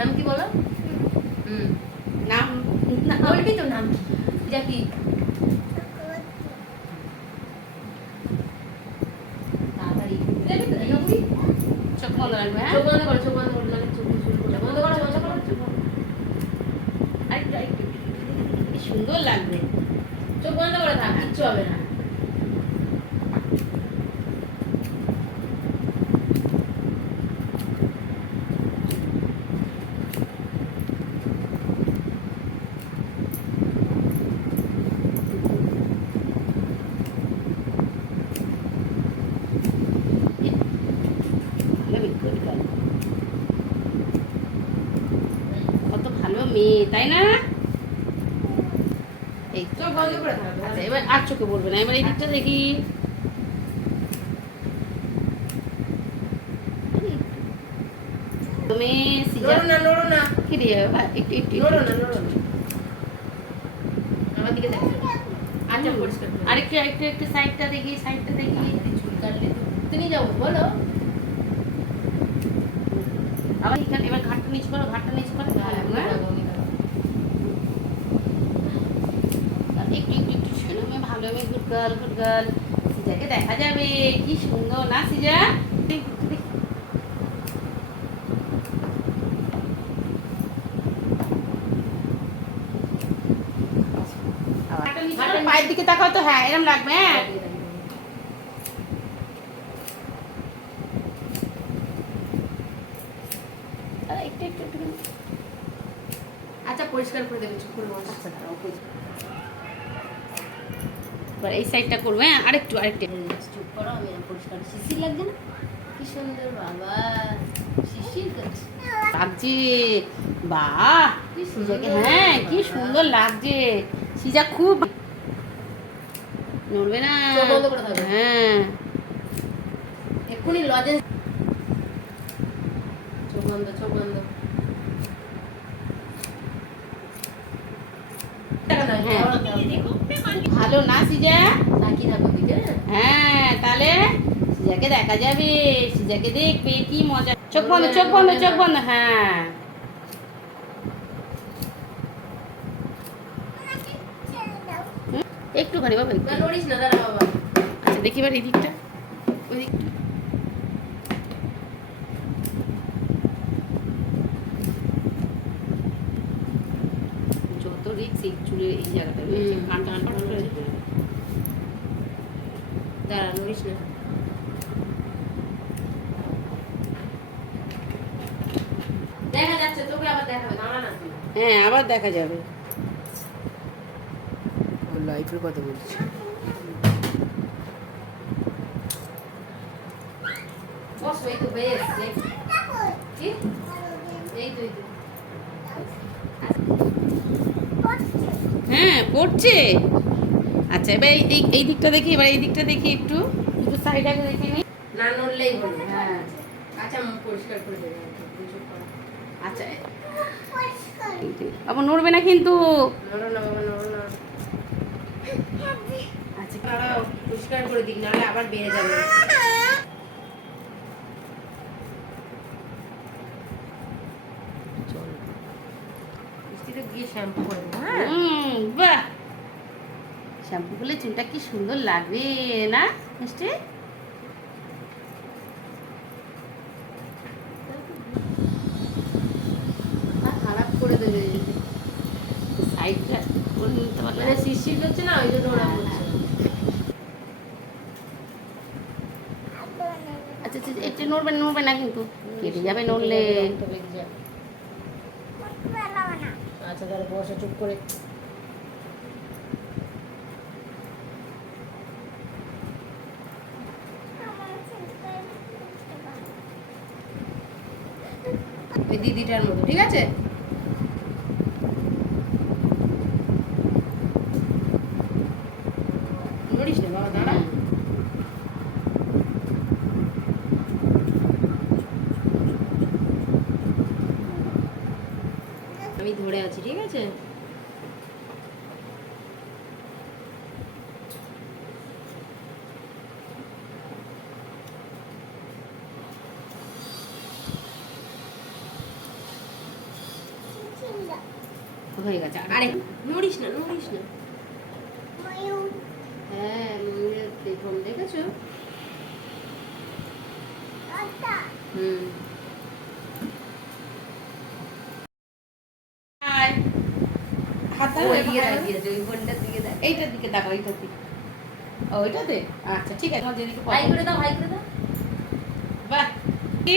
নাম কি বলো? হুম নাম বলবি তো নাম। কি? চোখ বন্ধ রাখবে হ্যাঁ? চোখ বন্ধ করো চোখ বন্ধ করো নাহলে চোখ শুরু করো বন্ধ বন্ধ করো চোখ বন্ধ আরেকটু আরেকটু। কি সুন্দর লাগবে। চোখ বন্ধ করে থাক কিচ্ছু হবে না ভালো বিক্রি করে কত ভালো তাই না? এই আচ্ছা এবার আর চোখে বলবে না এবার এই দিকটা দেখি। তুমি সিজার না নড়ো না। কি দিয়ে? একটু একটু নড়ো না নড়ো না। আমার দিকে দেখো। আচ্ছা পরিষ্কার করে আরেকটু একটু একটু সাইডটা দেখি সাইডটা দেখি। চুল কাটলে তুমি যাও বলো। আবার এখানে এবার ঘাটটা নিচ করো ঘাটটা নিচ করো। হ্যাঁ, হ্যাঁ দাও, দাও, দাও। একটু একটু একটু শোনো মেয়ে ভালো মেয়ে গুড গার্ল গুড গার্ল সিজাকে দেখা যাবে কি সুন্দর না সিজা? নিচ করো, পায়ের দিকে তাকাও তো হ্যাঁ এরকম লাগবে হ্যাঁ। আচ্ছা পরিষ্কার করে দেবে আচ্ছা এবার এই সাইডটা করবে হ্যাঁ? আরেকটু আরেকটু। চুপ করো আমি পরিষ্কার শিশির লাগছে না? কি সুন্দর বাবা। শিশির লাগছে। সুন্দর সিজাকে হ্যাঁ কি সুন্দর লাগছে। সিজা খুব নড়বে না। হ্যাঁ। এক্ষুনি লজেন্স চোখ বন্ধ চোখ বন্ধ। হ্যাঁ। ভালো না সিজা? নাকি দিকে হ্যাঁ তাহলে সিজাকে দেখা যাবে। সিজাকে দেখবে কি মজা। চোখ বন্ধ চোখ বন্ধ চোখ বন্ধ হ্যাঁ। হুম, একটুখানি বাবা একটু। না নড়িস না দাঁড়া বাবা। আচ্ছা দেখি এবার এই দিকটা। ওই দিকটা। রিক্স এই চুলের এই জায়গাটা হুম। কানটা কানটা করে দাঁড়া নড়িস না। দেখা যাচ্ছে তোকে আবার দেখাবে দাঁড়া না। হ্যাঁ আবার দেখা যাবে। লাইফের কথা বলছি। বস এই তো। কি? এই তো এই তো হ্যাঁ পড়ছে। আচ্ছা এবার এই- এই দিকটা দেখি এবার এই দিকটা দেখি একটু। একটু সাইড আগে দেখে নি। না নড়লেই বলে। হ্যাঁ। আচ্ছা মুখ পরিষ্কার করে দেবে আচ্ছা। আবার নড়বে না কিন্তু। বাবা আচ্ছা পরিষ্কার করে দিক নাহলে আবার বেড়ে যাবে। মিষ্টিতে গিয়ে শ্যাম্পু করে দেবো হ্যাঁ? বাহ! শ্যাম্পু করলে চুলটা কি সুন্দর লাগবে না মিষ্টি? খারাপ করে দেবে সাইডটা করে নিতে পারলে মানে হচ্ছে না ওই জন্য ওরা বলছে। আচ্ছা আচ্ছা একটু নড়বে না, নড়বে না কিন্তু। কেটে যাবে নড়লে। আচ্ছা বসে চুপ করে। দিদিটার মতো ঠিক আছে নড়িস না বাবা দাঁড়া আমি ধরে আছি ঠিক আছে? হয়ে গেছে। আরে নড়িস না নড়িস না। হ্যাঁ দেখুন দেখেছ? হুম। এইটার দিকে দেখো এইটার দিকে। ও ওইটাতে আচ্ছা ঠিক আছে। আমার যেদিকে হাই করে দাও হাই করে দাও। বাহ কি?